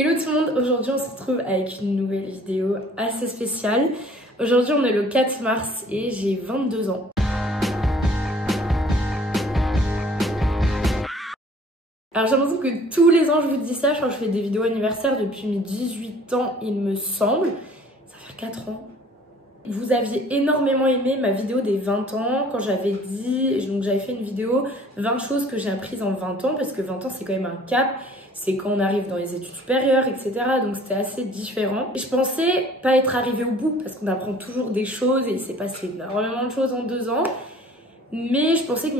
Hello tout le monde, aujourd'hui on se retrouve avec une nouvelle vidéo assez spéciale. Aujourd'hui on est le 4 mars et j'ai 22 ans. Alors j'ai l'impression que tous les ans je vous dis ça, je crois que je fais des vidéos anniversaires depuis mes 18 ans il me semble. Ça fait 4 ans. Vous aviez énormément aimé ma vidéo des 20 ans quand j'avais dit, donc j'avais fait une vidéo 20 choses que j'ai apprises en 20 ans parce que 20 ans c'est quand même un cap. C'est quand on arrive dans les études supérieures, etc. Donc c'était assez différent. Et je pensais pas être arrivée au bout parce qu'on apprend toujours des choses et il s'est passé énormément de choses en 2 ans. Mais je pensais que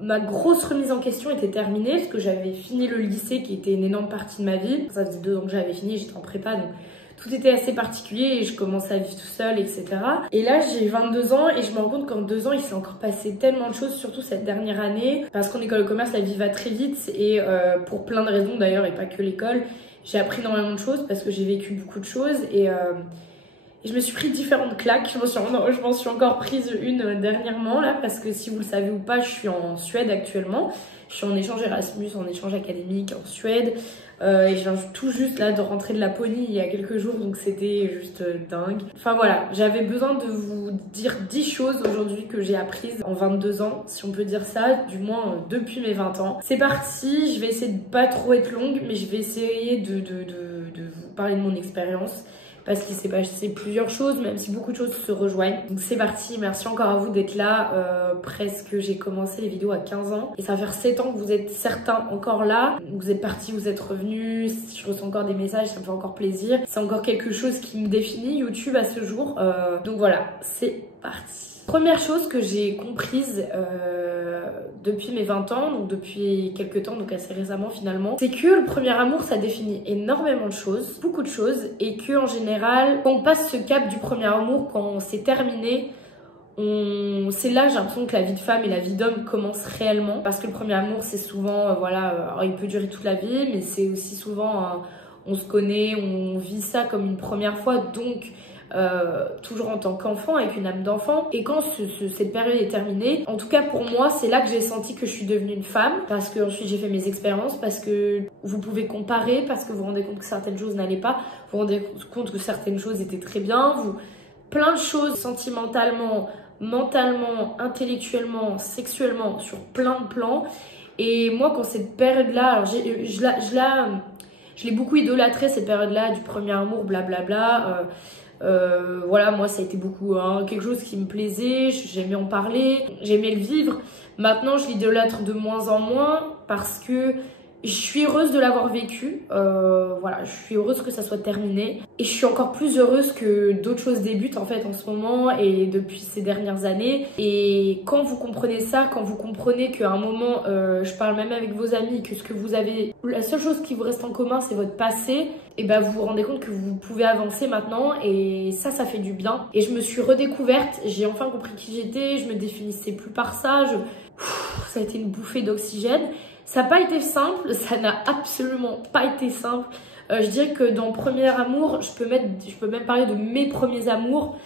ma grosse remise en question était terminée parce que j'avais fini le lycée qui était une énorme partie de ma vie. Ça faisait 2 ans que j'avais fini, j'étais en prépa donc tout était assez particulier et je commençais à vivre tout seul, etc. Et là, j'ai 22 ans et je me rends compte qu'en 2 ans, il s'est encore passé tellement de choses, surtout cette dernière année. Parce qu'en école de commerce, la vie va très vite et pour plein de raisons d'ailleurs et pas que l'école, j'ai appris énormément de choses parce que j'ai vécu beaucoup de choses et je me suis pris différentes claques. Je m'en suis encore prise une dernièrement là parce que si vous le savez ou pas, je suis en Suède actuellement. Je suis en échange Erasmus, en échange académique en Suède. Et je viens tout juste là de rentrer de Laponie il y a quelques jours, donc c'était juste dingue. Enfin voilà, j'avais besoin de vous dire 10 choses aujourd'hui que j'ai apprises en 22 ans, si on peut dire ça, du moins depuis mes 20 ans. C'est parti, je vais essayer de pas trop être longue, mais je vais essayer de vous parler de mon expérience. Parce qu'il s'est passé plusieurs choses, même si beaucoup de choses se rejoignent. Donc c'est parti, merci encore à vous d'être là. Presque, j'ai commencé les vidéos à 15 ans. Et ça va faire 7 ans que vous êtes certains encore là. Vous êtes partis, vous êtes revenus. Je reçois encore des messages, ça me fait encore plaisir. C'est encore quelque chose qui me définit, YouTube à ce jour. Donc voilà, c'est parti. Première chose que j'ai comprise depuis mes 20 ans, donc depuis quelques temps, donc assez récemment finalement, c'est que le premier amour ça définit énormément de choses, beaucoup de choses, et que en général, quand on passe ce cap du premier amour, quand c'est terminé, c'est là j'ai l'impression que la vie de femme et la vie d'homme commencent réellement, parce que le premier amour c'est souvent, voilà, alors il peut durer toute la vie, mais c'est aussi souvent, on se connaît, on vit ça comme une première fois, donc toujours en tant qu'enfant, avec une âme d'enfant. Et quand cette période est terminée, en tout cas pour moi, c'est là que j'ai senti que je suis devenue une femme, parce que ensuite j'ai fait mes expériences, parce que vous pouvez comparer, parce que vous vous rendez compte que certaines choses n'allaient pas, vous vous rendez compte que certaines choses étaient très bien, plein de choses sentimentalement, mentalement, intellectuellement, sexuellement, sur plein de plans. Et moi, quand cette période-là, alors je l'ai beaucoup idolâtrée, cette période-là du premier amour, blablabla. Voilà, moi ça a été beaucoup quelque chose qui me plaisait, j'aimais en parler, j'aimais le vivre. Maintenant je l'idolâtre de moins en moins parce que je suis heureuse de l'avoir vécu, voilà, je suis heureuse que ça soit terminé et je suis encore plus heureuse que d'autres choses débutent en fait en ce moment et depuis ces dernières années. Et quand vous comprenez ça, quand vous comprenez qu'à un moment, je parle même avec vos amis, que ce que vous avez, la seule chose qui vous reste en commun c'est votre passé, et ben vous vous rendez compte que vous pouvez avancer maintenant et ça fait du bien. Et je me suis redécouverte, j'ai enfin compris qui j'étais, je me définissais plus par ça, ça a été une bouffée d'oxygène. Ça n'a pas été simple, ça n'a absolument pas été simple. Je dirais que dans Premier Amour, je peux même parler de mes premiers amours,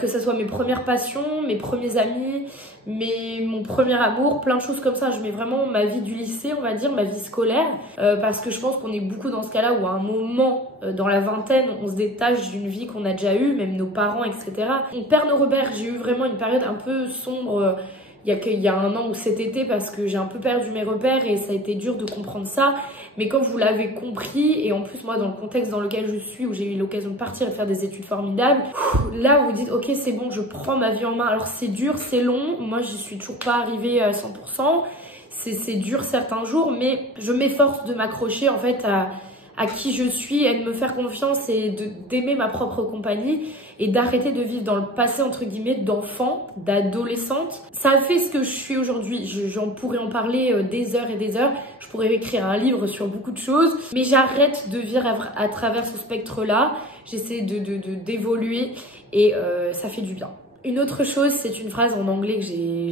que ce soit mes premières passions, mes premiers amis, mon premier amour, plein de choses comme ça. Je mets vraiment ma vie du lycée, on va dire, ma vie scolaire, parce que je pense qu'on est beaucoup dans ce cas-là où à un moment, dans la vingtaine, on se détache d'une vie qu'on a déjà eue, même nos parents, etc. On perd nos repères. J'ai eu vraiment une période un peu sombre, il y a 1 an ou cet été parce que j'ai un peu perdu mes repères et ça a été dur de comprendre ça. Mais quand vous l'avez compris, et en plus moi dans le contexte dans lequel je suis où j'ai eu l'occasion de partir et de faire des études formidables, là vous dites ok c'est bon, je prends ma vie en main. Alors c'est dur, c'est long, moi j'y suis toujours pas arrivée à 100%, c'est dur certains jours, mais je m'efforce de m'accrocher en fait à qui je suis et de me faire confiance et d'aimer ma propre compagnie et d'arrêter de vivre dans le passé entre guillemets d'enfant, d'adolescente. Ça a fait ce que je suis aujourd'hui. J'en pourrais en parler des heures et des heures. Je pourrais écrire un livre sur beaucoup de choses, mais j'arrête de vivre à travers ce spectre-là. J'essaie d'évoluer et ça fait du bien. Une autre chose, c'est une phrase en anglais que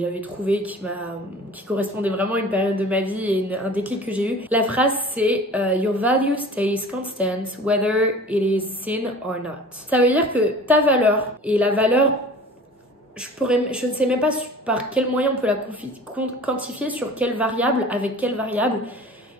j'avais trouvée qui correspondait vraiment à une période de ma vie et un déclic que j'ai eu. La phrase c'est Your value stays constant whether it is sin or not. Ça veut dire que ta valeur et la valeur, je ne sais même pas par quel moyen on peut la quantifier, sur quelle variable, avec quelle variable.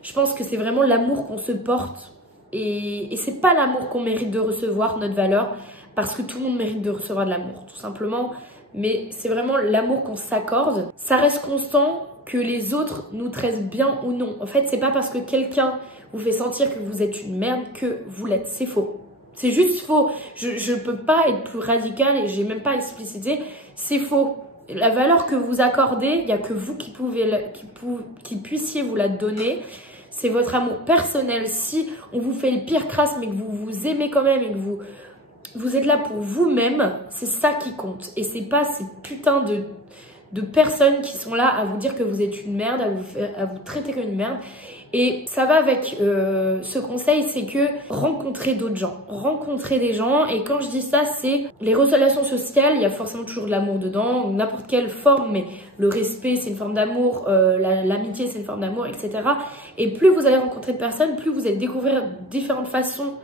Je pense que c'est vraiment l'amour qu'on se porte Et c'est pas l'amour qu'on mérite de recevoir, notre valeur, parce que tout le monde mérite de recevoir de l'amour, tout simplement. Mais c'est vraiment l'amour qu'on s'accorde. Ça reste constant que les autres nous traitent bien ou non. En fait, c'est pas parce que quelqu'un vous fait sentir que vous êtes une merde que vous l'êtes. C'est faux. C'est juste faux. Je peux pas être plus radicale et j'ai même pas explicité. C'est faux. La valeur que vous accordez, il n'y a que vous qui puissiez vous la donner. C'est votre amour personnel. Si on vous fait le pire crasse, mais que vous vous aimez quand même et que vous êtes là pour vous-même, c'est ça qui compte. Et c'est pas ces putains de personnes qui sont là à vous dire que vous êtes une merde, à vous traiter comme une merde. Et ça va avec ce conseil, c'est que rencontrer d'autres gens, rencontrer des gens. Et quand je dis ça, c'est les relations sociales, il y a forcément toujours de l'amour dedans, n'importe quelle forme, mais le respect c'est une forme d'amour, l'amitié c'est une forme d'amour, etc. Et plus vous allez rencontrer de personnes, plus vous allez découvrir différentes façons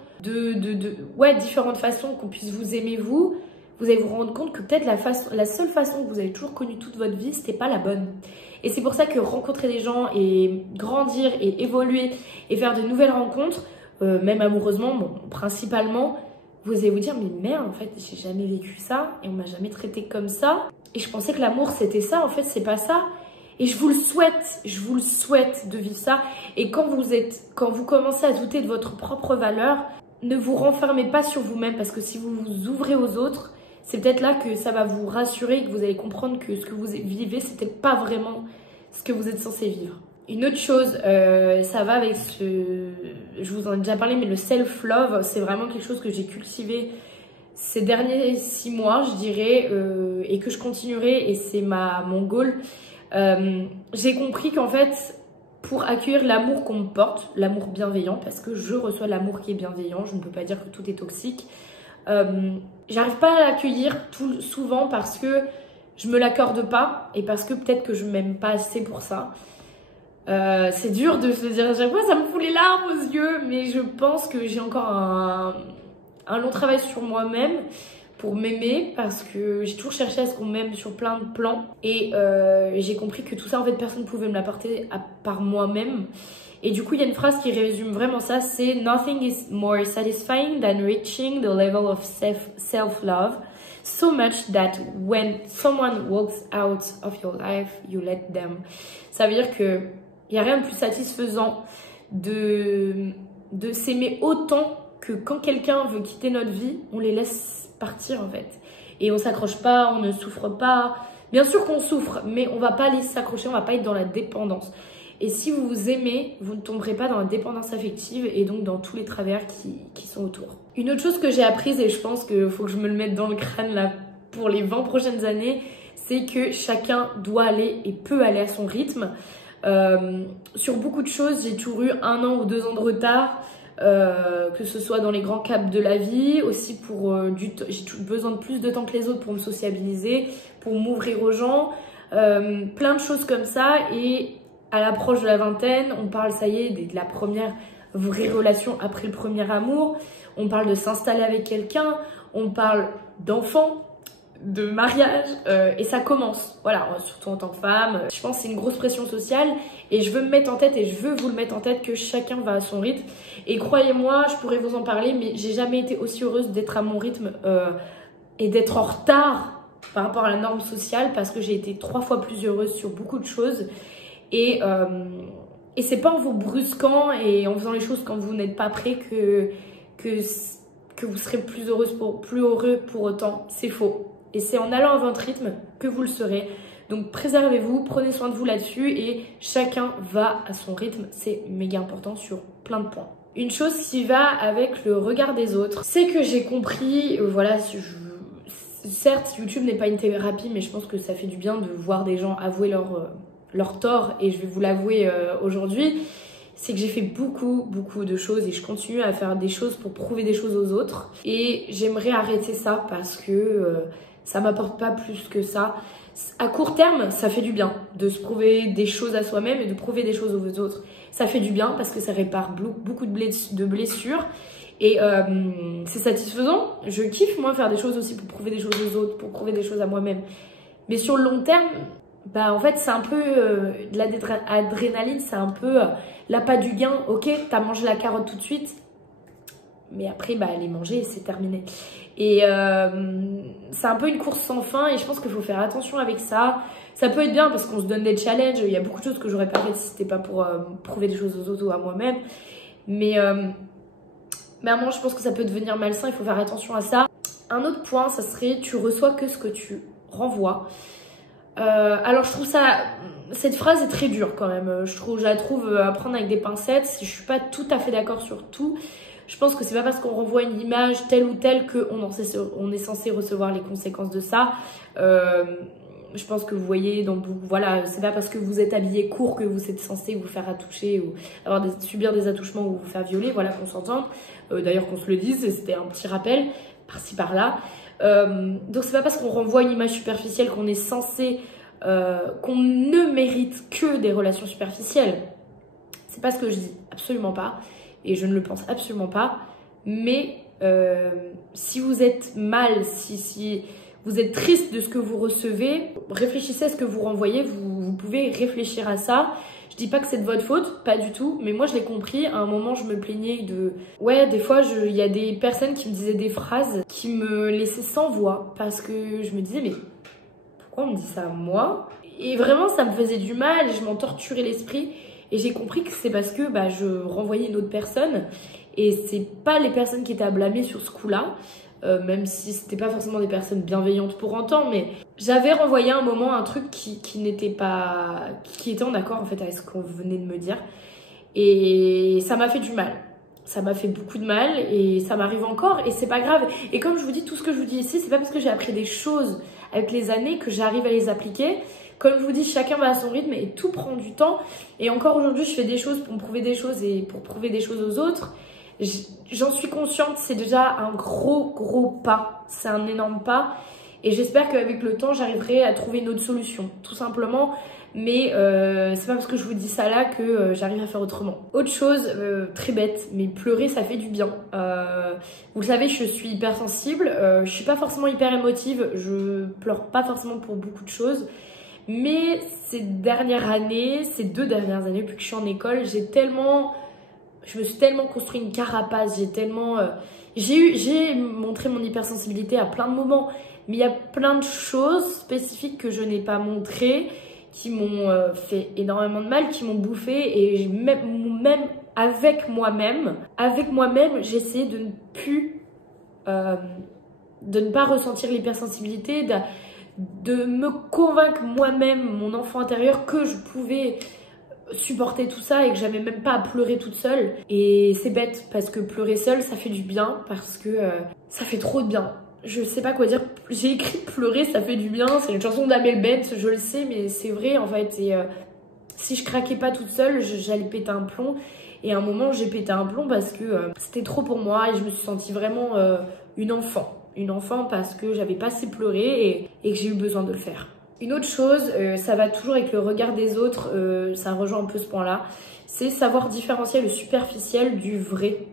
différentes façons qu'on puisse vous aimer vous allez vous rendre compte que peut-être la seule façon que vous avez toujours connue toute votre vie, c'était pas la bonne. Et c'est pour ça que rencontrer des gens et grandir et évoluer et faire de nouvelles rencontres, même amoureusement, bon, principalement, vous allez vous dire mais merde, en fait, j'ai jamais vécu ça et on m'a jamais traité comme ça. Et je pensais que l'amour c'était ça, en fait, c'est pas ça. Et je vous le souhaite de vivre ça. Et quand vous commencez à douter de votre propre valeur, ne vous renfermez pas sur vous-même parce que si vous vous ouvrez aux autres, c'est peut-être là que ça va vous rassurer et que vous allez comprendre que ce que vous vivez, c'est peut-être pas vraiment ce que vous êtes censé vivre. Une autre chose, ça va avec je vous en ai déjà parlé, mais le self-love, c'est vraiment quelque chose que j'ai cultivé ces derniers 6 mois, je dirais, et que je continuerai, et c'est mon goal. J'ai compris qu'en fait, pour accueillir l'amour qu'on me porte, l'amour bienveillant, parce que je reçois l'amour qui est bienveillant, je ne peux pas dire que tout est toxique, j'arrive pas à l'accueillir souvent parce que je me l'accorde pas et parce que peut-être que je m'aime pas assez pour ça. C'est dur de se dire à chaque fois, ça me fout les larmes aux yeux, mais je pense que j'ai encore un long travail sur moi-même pour m'aimer parce que j'ai toujours cherché à ce qu'on m'aime sur plein de plans et j'ai compris que tout ça en fait personne ne pouvait me l'apporter à part moi-même. Et du coup il y a une phrase qui résume vraiment ça, c'est "Nothing is more satisfying than reaching the level of self-love so much that when someone walks out of your life you let them." Ça veut dire que il n'y a rien de plus satisfaisant de s'aimer autant que quand quelqu'un veut quitter notre vie, on les laisse partir en fait. Et on s'accroche pas, on ne souffre pas. Bien sûr qu'on souffre, mais on va pas aller s'accrocher, on va pas être dans la dépendance. Et si vous vous aimez, vous ne tomberez pas dans la dépendance affective et donc dans tous les travers qui sont autour. Une autre chose que j'ai apprise, et je pense qu'il faut que je me le mette dans le crâne là pour les 20 prochaines années, c'est que chacun doit aller et peut aller à son rythme. Sur beaucoup de choses, j'ai toujours eu 1 an ou 2 ans de retard. Que ce soit dans les grands caps de la vie, aussi j'ai besoin de plus de temps que les autres pour me sociabiliser, pour m'ouvrir aux gens, plein de choses comme ça. Et à l'approche de la vingtaine, on parle, ça y est, de la première vraie relation après le premier amour, on parle de s'installer avec quelqu'un, on parle d'enfants, de mariage, et ça commence, voilà, surtout en tant que femme. Je pense que c'est une grosse pression sociale et je veux me mettre en tête et je veux vous le mettre en tête que chacun va à son rythme. Et croyez-moi, je pourrais vous en parler, mais j'ai jamais été aussi heureuse d'être à mon rythme et d'être en retard par rapport à la norme sociale parce que j'ai été 3 fois plus heureuse sur beaucoup de choses. Et c'est pas en vous brusquant et en faisant les choses quand vous n'êtes pas prêt que vous serez plus heureux pour autant. C'est faux. Et c'est en allant à votre rythme que vous le serez. Donc préservez-vous, prenez soin de vous là-dessus et chacun va à son rythme. C'est méga important sur plein de points. Une chose qui va avec le regard des autres, c'est que j'ai compris, voilà, certes YouTube n'est pas une thérapie, mais je pense que ça fait du bien de voir des gens avouer leur tort et je vais vous l'avouer aujourd'hui. C'est que j'ai fait beaucoup de choses et je continue à faire des choses pour prouver des choses aux autres. Et j'aimerais arrêter ça parce que ça m'apporte pas plus que ça. À court terme, ça fait du bien de se prouver des choses à soi-même et de prouver des choses aux autres. Ça fait du bien parce que ça répare beaucoup de blessures et c'est satisfaisant. Je kiffe moi faire des choses aussi pour prouver des choses aux autres, pour prouver des choses à moi-même. Mais sur le long terme, bah en fait c'est un peu de l'adrénaline, c'est un peu l'appât du gain. Ok, t'as mangé la carotte tout de suite, mais après, bah, les manger et c'est terminé. Et c'est un peu une course sans fin et je pense qu'il faut faire attention avec ça. Ça peut être bien parce qu'on se donne des challenges. Il y a beaucoup de choses que j'aurais pas faites si c'était pas pour prouver des choses aux autres ou à moi-même. Mais à un moment, je pense que ça peut devenir malsain. Il faut faire attention à ça. Un autre point, ça serait tu reçois que ce que tu renvoies. Alors je trouve ça... Cette phrase est très dure quand même. Je la trouve à prendre avec des pincettes. Si je suis pas tout à fait d'accord sur tout. Je pense que c'est pas parce qu'on renvoie une image telle ou telle qu'on est censé recevoir les conséquences de ça. Je pense que vous voyez, voilà, c'est pas parce que vous êtes habillé court que vous êtes censé vous faire attoucher ou subir des attouchements ou vous faire violer, voilà, qu'on s'entende. D'ailleurs qu'on se le dise, c'était un petit rappel, par-ci par-là. Donc c'est pas parce qu'on renvoie une image superficielle qu'on est censé, qu'on ne mérite que des relations superficielles. C'est pas ce que je dis, absolument pas. Et je ne le pense absolument pas. Mais si vous êtes mal, si vous êtes triste de ce que vous recevez, réfléchissez à ce que vous renvoyez. Vous pouvez réfléchir à ça. Je dis pas que c'est de votre faute, pas du tout. Mais moi, je l'ai compris. À un moment, je me plaignais de... Ouais, des fois, il y a des personnes qui me disaient des phrases qui me laissaient sans voix. Parce que je me disais, mais pourquoi on me dit ça à moi? Et vraiment, ça me faisait du mal. Je m'en torturais l'esprit. Et j'ai compris que c'est parce que je renvoyais une autre personne. Et c'est pas les personnes qui étaient à blâmer sur ce coup-là. Même si c'était pas forcément des personnes bienveillantes pour autant. Mais j'avais renvoyé à un moment un truc qui n'était pas... qui était en accord en fait avec ce qu'on venait de me dire. Et ça m'a fait du mal. Ça m'a fait beaucoup de mal et ça m'arrive encore. Et c'est pas grave. Et comme je vous dis, tout ce que je vous dis ici, c'est pas parce que j'ai appris des choses avec les années que j'arrive à les appliquer. Comme je vous dis, chacun va à son rythme et tout prend du temps. Et encore aujourd'hui, je fais des choses pour me prouver des choses et pour prouver des choses aux autres. J'en suis consciente, c'est déjà un gros pas. C'est un énorme pas. Et j'espère qu'avec le temps, j'arriverai à trouver une autre solution, tout simplement. Mais c'est pas parce que je vous dis ça là que j'arrive à faire autrement. Autre chose, très bête, mais pleurer, ça fait du bien. Vous le savez, je suis hypersensible. Je suis pas forcément hyper émotive. Je pleure pas forcément pour beaucoup de choses. Mais ces 2 dernières années, depuis que je suis en école, je me suis tellement construit une carapace, j'ai montré mon hypersensibilité à plein de moments, mais il y a plein de choses spécifiques que je n'ai pas montrées, qui m'ont fait énormément de mal, qui m'ont bouffé, et même avec moi-même, j'ai essayé de ne pas ressentir l'hypersensibilité, de me convaincre moi-même, mon enfant intérieur, que je pouvais supporter tout ça et que j'avais même pas à pleurer toute seule. Et c'est bête parce que pleurer seule, ça fait du bien, parce que ça fait trop de bien. Je sais pas quoi dire, j'ai écrit pleurer, ça fait du bien, c'est une chanson d'Amel Bent, je le sais, mais c'est vrai en fait. Et si je craquais pas toute seule, j'allais péter un plomb. Et à un moment, j'ai pété un plomb parce que c'était trop pour moi et je me suis sentie vraiment une enfant parce que j'avais pas assez pleuré et que j'ai eu besoin de le faire. Une autre chose, ça va toujours avec le regard des autres, ça rejoint un peu ce point-là, c'est savoir différencier le superficiel du vrai.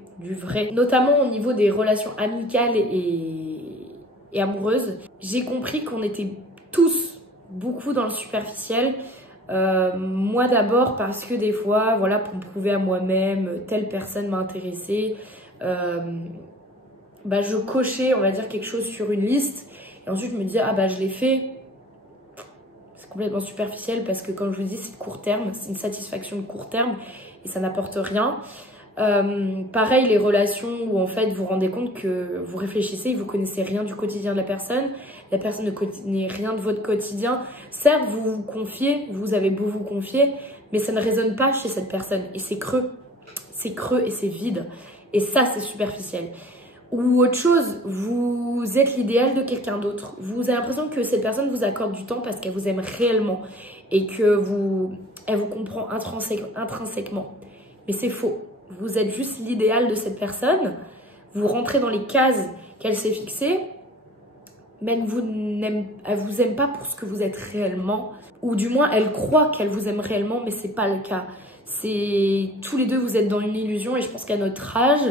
Notamment au niveau des relations amicales et amoureuses. J'ai compris qu'on était tous beaucoup dans le superficiel. Moi d'abord parce que des fois, voilà, pour me prouver à moi-même, telle personne m'a intéressée. Je cochais, on va dire, quelque chose sur une liste et ensuite je me disais, je l'ai fait. C'est complètement superficiel parce que, comme je vous dis, c'est de court terme, c'est une satisfaction de court terme et ça n'apporte rien. Pareil, les relations où en fait vous vous rendez compte que vous réfléchissez et vous connaissez rien du quotidien de la personne ne connaît rien de votre quotidien. Certes, vous vous confiez, vous avez beau vous confier, mais ça ne résonne pas chez cette personne et c'est creux et c'est vide et ça c'est superficiel. Ou autre chose, vous êtes l'idéal de quelqu'un d'autre. Vous avez l'impression que cette personne vous accorde du temps parce qu'elle vous aime réellement et que elle vous comprend intrinsèquement. Mais c'est faux. Vous êtes juste l'idéal de cette personne. Vous rentrez dans les cases qu'elle s'est fixées, mais elle vous aime pas pour ce que vous êtes réellement. Ou du moins, elle croit qu'elle vous aime réellement, mais c'est pas le cas. Tous les deux, vous êtes dans une illusion et je pense qu'à notre âge,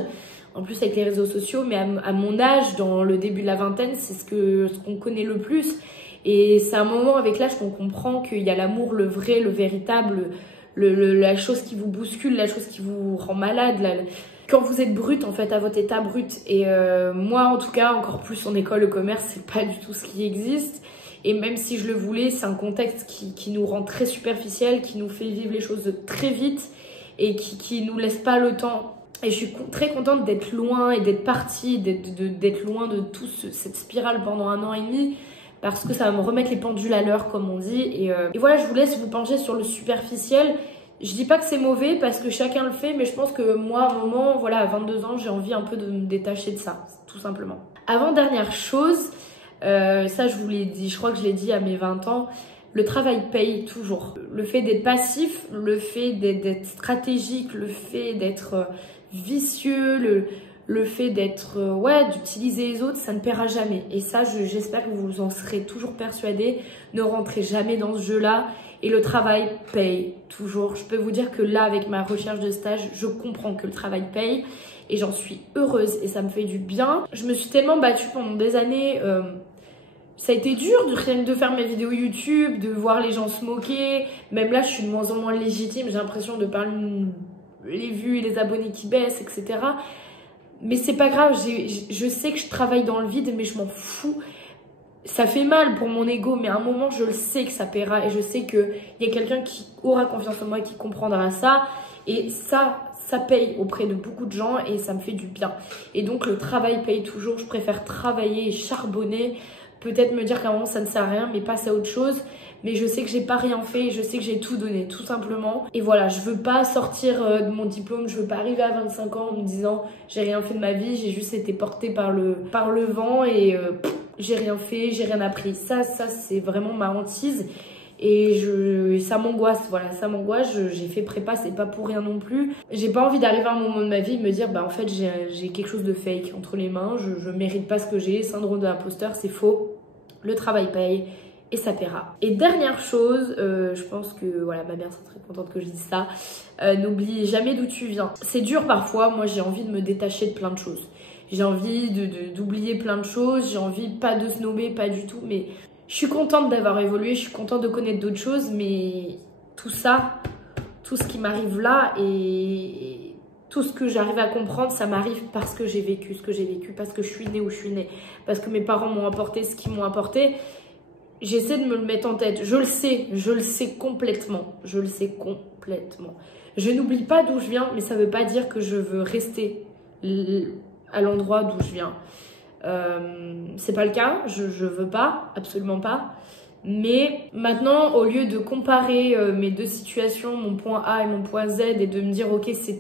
en plus avec les réseaux sociaux, mais à mon âge, dans le début de la vingtaine, c'est ce qu'on connaît le plus. Et c'est un moment avec l'âge qu'on comprend qu'il y a l'amour, le vrai, le véritable, la chose qui vous bouscule, la chose qui vous rend malade, quand vous êtes brut en fait, à votre état brut. Et moi en tout cas, encore plus en école de commerce, c'est pas du tout ce qui existe. Et même si je le voulais, c'est un contexte qui nous rend très superficiel, qui nous fait vivre les choses très vite et qui nous laisse pas le temps. Et je suis très contente d'être loin et d'être partie, d'être loin de toute cette spirale pendant 1 an et demi, parce que ça va me remettre les pendules à l'heure, comme on dit. Et voilà, je vous laisse vous pencher sur le superficiel. Je dis pas que c'est mauvais parce que chacun le fait, mais je pense que moi, à un moment, voilà, à 22 ans, j'ai envie un peu de me détacher de ça, tout simplement. Avant-dernière chose, ça je vous l'ai dit, je crois que je l'ai dit à mes 20 ans, le travail paye toujours. Le fait d'être passif, le fait d'être stratégique, le fait d'être vicieux, le fait d'être, d'utiliser les autres, ça ne paiera jamais. Et ça, j'espère que vous en serez toujours persuadés. Ne rentrez jamais dans ce jeu-là. Et le travail paye toujours. Je peux vous dire que là, avec ma recherche de stage, je comprends que le travail paye. Et j'en suis heureuse et ça me fait du bien. Je me suis tellement battue pendant des années. Ça a été dur de faire mes vidéos YouTube, de voir les gens se moquer. Même là, je suis de moins en moins légitime. J'ai l'impression de parler les vues et les abonnés qui baissent, etc. Mais c'est pas grave. Je sais que je travaille dans le vide, mais je m'en fous. Ça fait mal pour mon ego, mais à un moment, je le sais que ça paiera. Et je sais qu'il y a quelqu'un qui aura confiance en moi et qui comprendra ça. Et ça paye auprès de beaucoup de gens et ça me fait du bien. Et donc, le travail paye toujours. Je préfère travailler et charbonner. Peut-être me dire qu'à un moment ça ne sert à rien, mais passer à autre chose. Mais je sais que j'ai pas rien fait et je sais que j'ai tout donné, tout simplement. Et voilà, je veux pas sortir de mon diplôme, je veux pas arriver à 25 ans en me disant j'ai rien fait de ma vie, j'ai juste été portée par le vent et j'ai rien fait, j'ai rien appris. Ça c'est vraiment ma hantise. Et ça m'angoisse, voilà, ça m'angoisse. J'ai fait prépa, c'est pas pour rien non plus. J'ai pas envie d'arriver à un moment de ma vie et me dire, bah en fait, j'ai quelque chose de fake entre les mains, je mérite pas ce que j'ai, syndrome de l'imposteur, c'est faux. Le travail paye et ça paiera. Et dernière chose, je pense que voilà, ma mère serait très contente que je dise ça. N'oublie jamais d'où tu viens. C'est dur parfois, moi j'ai envie de me détacher de plein de choses. J'ai envie d'oublier plein de choses, j'ai envie pas de snober, pas du tout, mais je suis contente d'avoir évolué, je suis contente de connaître d'autres choses, mais tout ça, tout ce qui m'arrive là et tout ce que j'arrive à comprendre, ça m'arrive parce que j'ai vécu ce que j'ai vécu, parce que je suis née où je suis née, parce que mes parents m'ont apporté ce qu'ils m'ont apporté. J'essaie de me le mettre en tête, je le sais complètement, je le sais complètement. Je n'oublie pas d'où je viens, mais ça ne veut pas dire que je veux rester à l'endroit d'où je viens. C'est pas le cas, je veux pas, absolument pas. Mais maintenant, au lieu de comparer mes deux situations, mon point A et mon point Z, et de me dire ok, c'est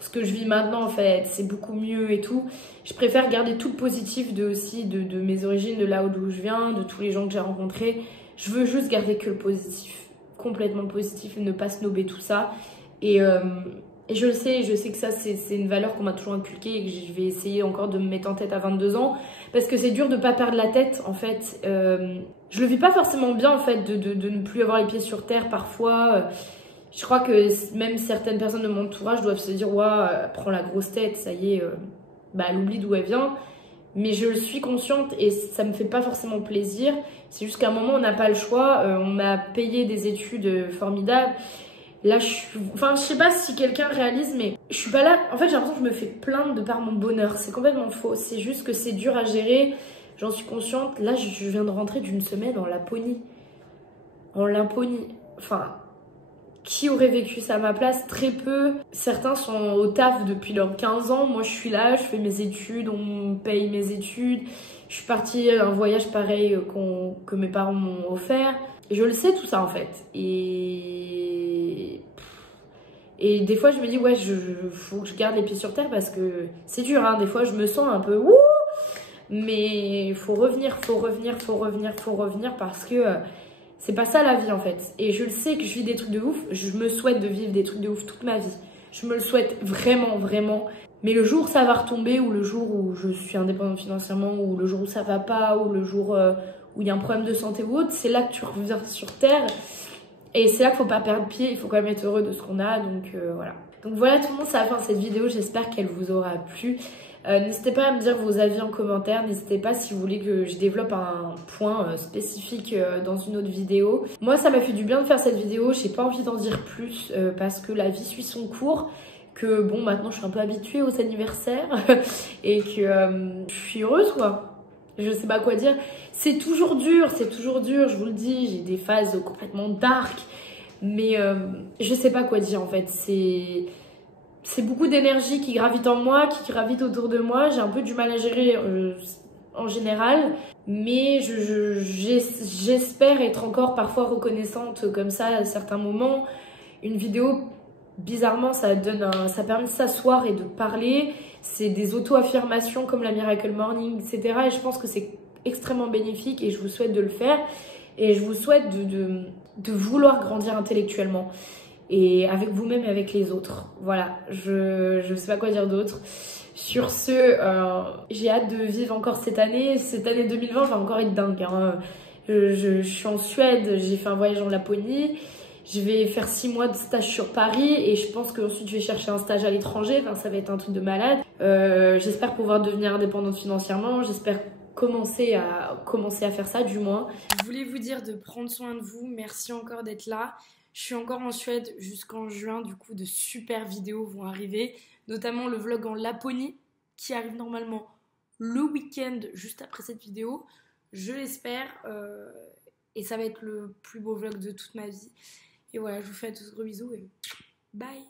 ce que je vis maintenant en fait, c'est beaucoup mieux et tout, je préfère garder tout le positif de mes origines, de là d'où je viens, de tous les gens que j'ai rencontrés. Je veux juste garder que le positif, complètement positif, et ne pas snober tout ça. Et je le sais, je sais que ça c'est une valeur qu'on m'a toujours inculquée et que je vais essayer encore de me mettre en tête à 22 ans. Parce que c'est dur de pas perdre la tête en fait. Je le vis pas forcément bien en fait de ne plus avoir les pieds sur terre parfois. Je crois que même certaines personnes de mon entourage doivent se dire ouah, prends la grosse tête, ça y est, elle oublie d'où elle vient. Mais je le suis consciente et ça me fait pas forcément plaisir. C'est juste qu'à un moment on n'a pas le choix. On m'a payé des études formidables. Là, je sais pas si quelqu'un réalise, mais je suis pas là. En fait, j'ai l'impression que je me fais plaindre de par mon bonheur. C'est complètement faux. C'est juste que c'est dur à gérer. J'en suis consciente. Là, je viens de rentrer d'une semaine en Laponie. En Laponie. Enfin, qui aurait vécu ça à ma place? Très peu. Certains sont au taf depuis leurs 15 ans. Moi, je suis là, je fais mes études, on me paye mes études. Je suis partie à un voyage pareil que mes parents m'ont offert. Je le sais tout ça en fait. Et des fois je me dis ouais, faut que je garde les pieds sur terre parce que c'est dur hein. Des fois je me sens un peu wouh, mais faut revenir parce que c'est pas ça la vie en fait. Et je le sais que je vis des trucs de ouf. Je me souhaite de vivre des trucs de ouf toute ma vie. Je me le souhaite vraiment, vraiment. Mais le jour où ça va retomber, ou le jour où je suis indépendante financièrement, ou le jour où ça va pas, ou le jour où il y a un problème de santé ou autre, c'est là que tu reviens sur terre. Et c'est là qu'il faut pas perdre pied, il faut quand même être heureux de ce qu'on a, donc voilà. Donc voilà tout le monde, c'est la fin de cette vidéo, j'espère qu'elle vous aura plu. N'hésitez pas à me dire vos avis en commentaire, n'hésitez pas si vous voulez que je développe un point spécifique dans une autre vidéo. Moi ça m'a fait du bien de faire cette vidéo, j'ai pas envie d'en dire plus parce que la vie suit son cours. que bon, maintenant je suis un peu habituée aux anniversaires et que je suis heureuse quoi. Je sais pas quoi dire. C'est toujours dur, je vous le dis, j'ai des phases complètement dark, mais je sais pas quoi dire en fait. C'est beaucoup d'énergie qui gravite en moi, qui gravite autour de moi. J'ai un peu du mal à gérer en général, mais j'espère être encore parfois reconnaissante comme ça à certains moments. Une vidéo, bizarrement, ça permet de s'asseoir et de parler. C'est des auto-affirmations comme la Miracle Morning, etc. Et je pense que c'est extrêmement bénéfique et je vous souhaite de le faire. Et je vous souhaite de vouloir grandir intellectuellement. Et avec vous-même et avec les autres. Voilà, je sais pas quoi dire d'autre. Sur ce, j'ai hâte de vivre encore cette année. Cette année 2020 va encore être dingue. Hein. Je suis en Suède, j'ai fait un voyage en Laponie. Je vais faire 6 mois de stage sur Paris et je pense qu'ensuite je vais chercher un stage à l'étranger. Enfin, ça va être un truc de malade. J'espère pouvoir devenir indépendante financièrement. J'espère commencer à faire ça du moins. Je voulais vous dire de prendre soin de vous. Merci encore d'être là. Je suis encore en Suède jusqu'en juin, du coup de super vidéos vont arriver, notamment le vlog en Laponie qui arrive normalement le week-end juste après cette vidéo, je l'espère, et ça va être le plus beau vlog de toute ma vie. Et voilà, je vous fais à tous gros bisous et bye.